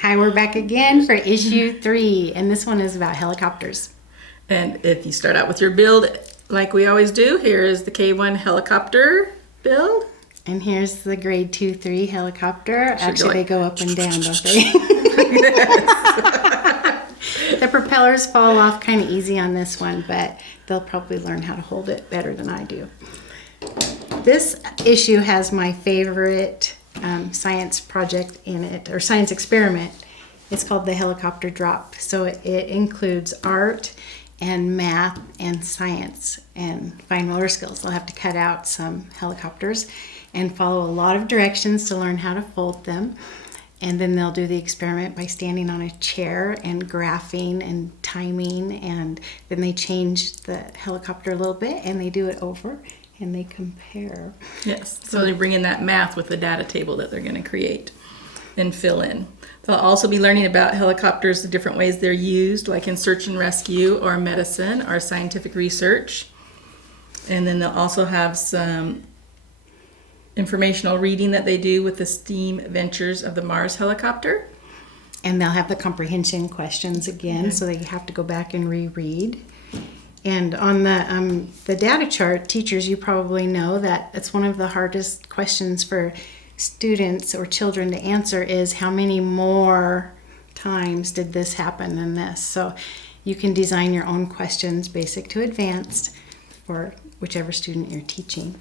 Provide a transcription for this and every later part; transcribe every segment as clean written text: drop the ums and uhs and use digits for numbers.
Hi, we're back again for issue 3, and this one is about helicopters. And if you start out with your build like we always do, here is the K-1 helicopter build. And here's the grade 2-3 helicopter. Actually, they like... go up and down, don't they? The propellers fall off kind of easy on this one, but they'll probably learn how to hold it better than I do. This issue has my favorite science project in it, or science experiment. It's called the helicopter drop. So it includes art and math and science and fine motor skills. They'll have to cut out some helicopters and follow a lot of directions to learn how to fold them. And then they'll do the experiment by standing on a chair and graphing and timing, and then they change the helicopter a little bit and they do it over and they compare. Yes, so they bring in that math with the data table that they're going to create and fill in. They'll also be learning about helicopters, the different ways they're used, like in search and rescue or medicine or scientific research. And then they'll also have some informational reading that they do with the STEAMventures of the Mars helicopter. And they'll have the comprehension questions again, so they have to go back and reread. And on the data chart, teachers, you probably know that it's one of the hardest questions for students or children to answer is how many more times did this happen than this? So you can design your own questions, basic to advanced, for whichever student you're teaching.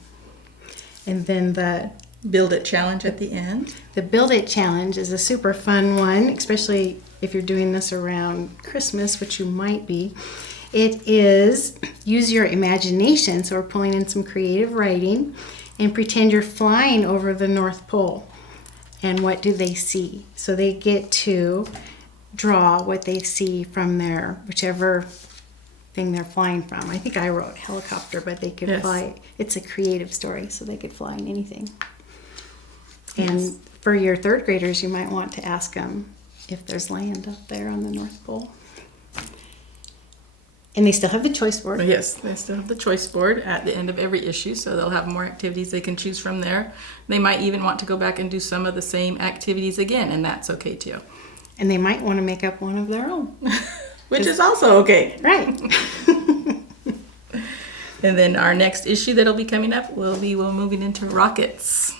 And then the Build It challenge at the end. The Build It challenge is a super fun one, especially if you're doing this around Christmas, which you might be. It is use your imagination, so we're pulling in some creative writing, and pretend you're flying over the North Pole. And what do they see? So they get to draw what they see from their whichever thing they're flying from. I think I wrote helicopter, but they could fly. It's a creative story, so they could fly in anything. And for your third graders, you might want to ask them if there's land up there on the North Pole. And they still have the choice board. Yes, they still have the choice board at the end of every issue, so they'll have more activities they can choose from there. They might even want to go back and do some of the same activities again, and that's okay too. And they might want to make up one of their own. Which is also okay. Right. And then our next issue that'll be coming up will be moving into rockets.